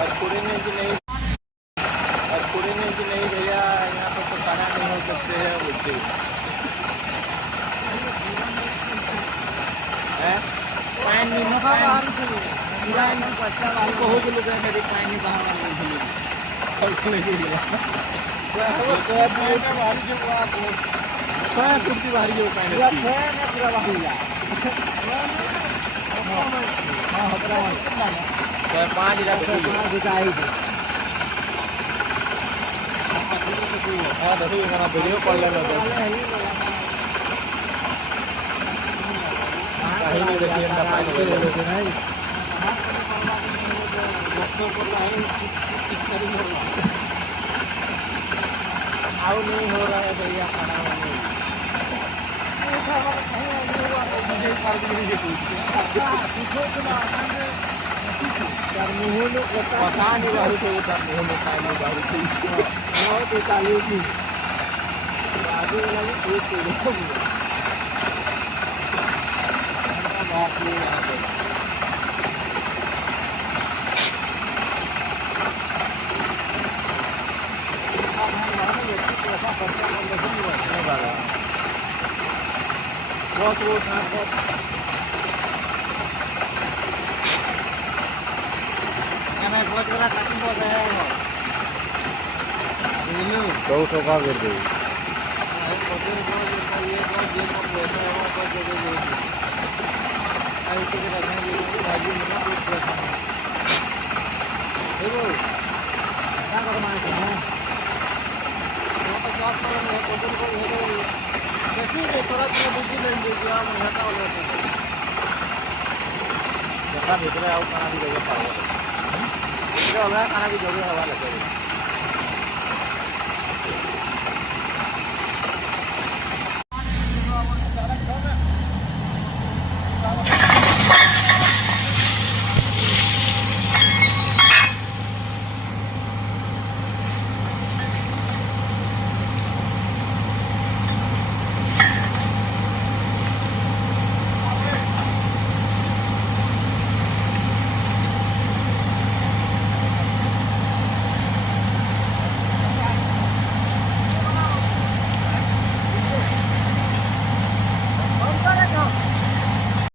और पूरे में कि नहीं, और पूरे में कि नहीं भैया यहाँ पर तो खाना नहीं हो सकते हैं बोलते हैं। पानी नहीं बहुत लोग मेरे पानी बाहर कुर्सी बाहरी जो पानी 5 हाँ देखो वीडियो कॉल लेना कहीं नहीं देखिए आओ नहीं हो रहा है भैया खाना पता नहीं बाहर से मुँह में खाने बाहर से बहुत सौखा कर दे भीतर आओ खाना भी जगह खाना भी जगह हवा लगे